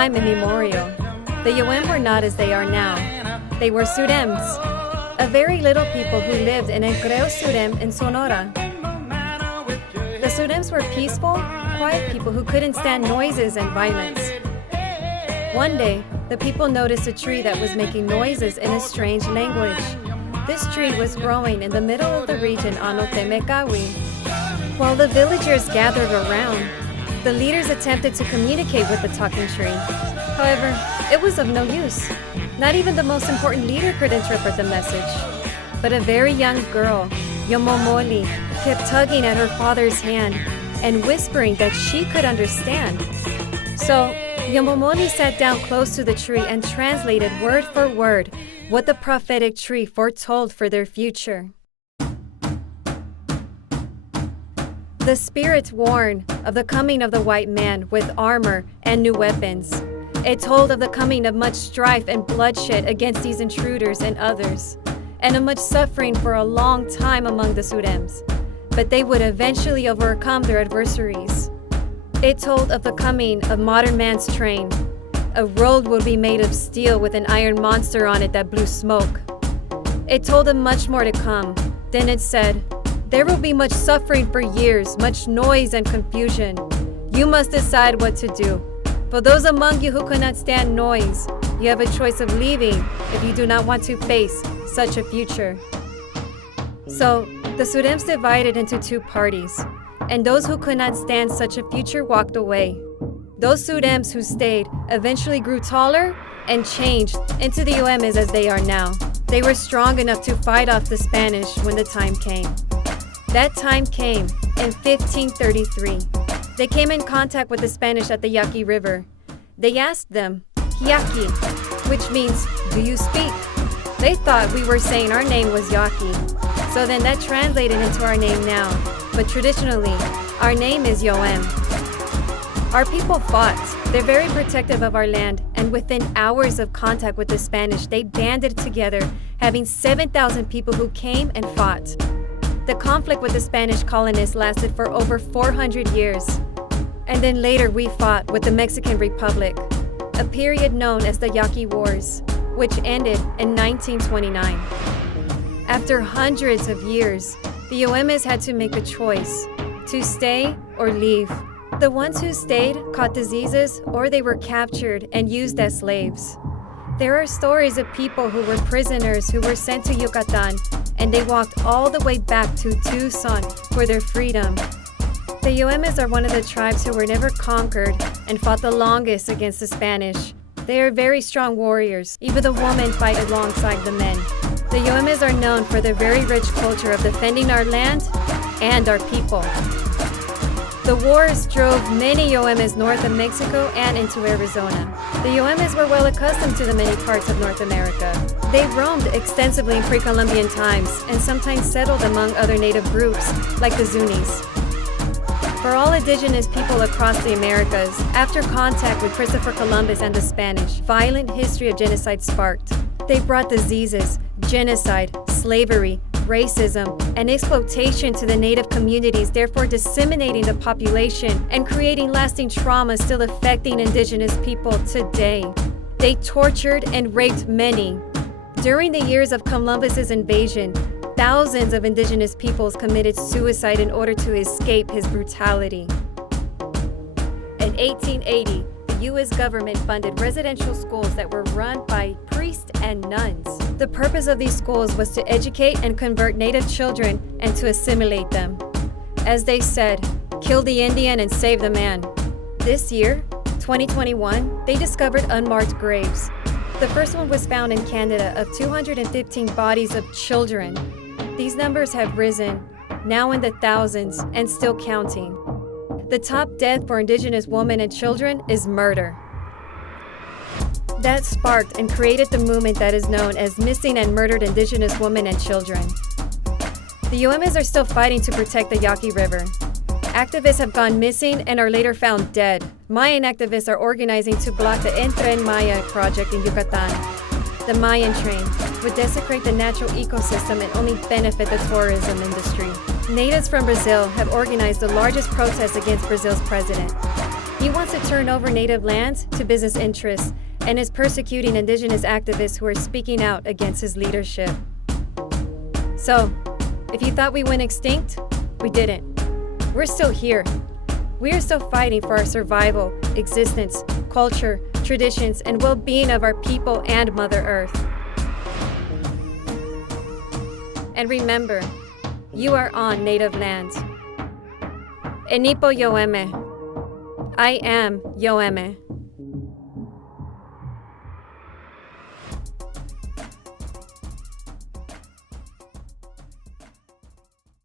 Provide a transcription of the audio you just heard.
time immemorial, the Yoem were not as they are now. They were Surems, a very little people who lived in El Creo Surem in Sonora. The Surems were peaceful, quiet people who couldn't stand noises and violence. One day, the people noticed a tree that was making noises in a strange language. This tree was growing in the middle of the region MMIW. While the villagers gathered around, the leaders attempted to communicate with the talking tree. However, it was of no use. Not even the most important leader could interpret the message. But a very young girl, Yomomoli, kept tugging at her father's hand and whispering that she could understand. So, Yomomoli sat down close to the tree and translated word for word what the prophetic tree foretold for their future. The spirits warned of the coming of the white man with armor and new weapons. It told of the coming of much strife and bloodshed against these intruders and others, and of much suffering for a long time among the Surems. But they would eventually overcome their adversaries. It told of the coming of modern man's train. A road would be made of steel with an iron monster on it that blew smoke. It told of much more to come. Then it said, "There will be much suffering for years, much noise and confusion. You must decide what to do. For those among you who cannot stand noise, you have a choice of leaving if you do not want to face such a future." So, the Surems divided into two parties, and those who could not stand such a future walked away. Those Surems who stayed eventually grew taller and changed into the Yoemes as they are now. They were strong enough to fight off the Spanish when the time came. That time came in 1533. They came in contact with the Spanish at the Yaqui River. They asked them, "Yaqui," which means, "Do you speak?" They thought we were saying our name was Yaqui. So then that translated into our name now. But traditionally, our name is Yoem. Our people fought. They're very protective of our land, and within hours of contact with the Spanish, they banded together, having 7,000 people who came and fought. The conflict with the Spanish colonists lasted for over 400 years. And then later we fought with the Mexican Republic, a period known as the Yaqui Wars, which ended in 1929. After hundreds of years, the Yoemes had to make a choice, to stay or leave. The ones who stayed caught diseases or they were captured and used as slaves. There are stories of people who were prisoners who were sent to Yucatan, and they walked all the way back to Tucson for their freedom. The Yoemes are one of the tribes who were never conquered and fought the longest against the Spanish. They are very strong warriors. Even the women fight alongside the men. The Yoemes are known for their very rich culture of defending our land and our people. The wars drove many Yoemes north of Mexico and into Arizona. The Yoemes were well accustomed to the many parts of North America. They roamed extensively in pre-Columbian times and sometimes settled among other native groups, like the Zunis. For all indigenous people across the Americas, after contact with Christopher Columbus and the Spanish, violent history of genocide sparked. They brought diseases, genocide, slavery, racism, and exploitation to the native communities, therefore disseminating the population and creating lasting trauma still affecting indigenous people today. They tortured and raped many. During the years of Columbus's invasion, thousands of indigenous peoples committed suicide in order to escape his brutality. In 1880, the U.S. government funded residential schools that were run by priests and nuns. The purpose of these schools was to educate and convert native children and to assimilate them. As they said, kill the Indian and save the man. This year, 2021, they discovered unmarked graves. The first one was found in Canada of 215 bodies of children. These numbers have risen, now in the thousands, and still counting. The top death for Indigenous women and children is murder. That sparked and created the movement that is known as Missing and Murdered Indigenous Women and Children. The Yoemes are still fighting to protect the Yaqui River. Activists have gone missing and are later found dead. Mayan activists are organizing to block the En Tren Maya project in Yucatan. The Mayan train would desecrate the natural ecosystem and only benefit the tourism industry. Natives from Brazil have organized the largest protest against Brazil's president. He wants to turn over native lands to business interests and is persecuting Indigenous activists who are speaking out against his leadership. So, if you thought we went extinct, we didn't. We're still here. We are still fighting for our survival, existence, culture, traditions, and well-being of our people and Mother Earth. And remember, you are on native lands. Enipo Yoeme. I am Yoeme.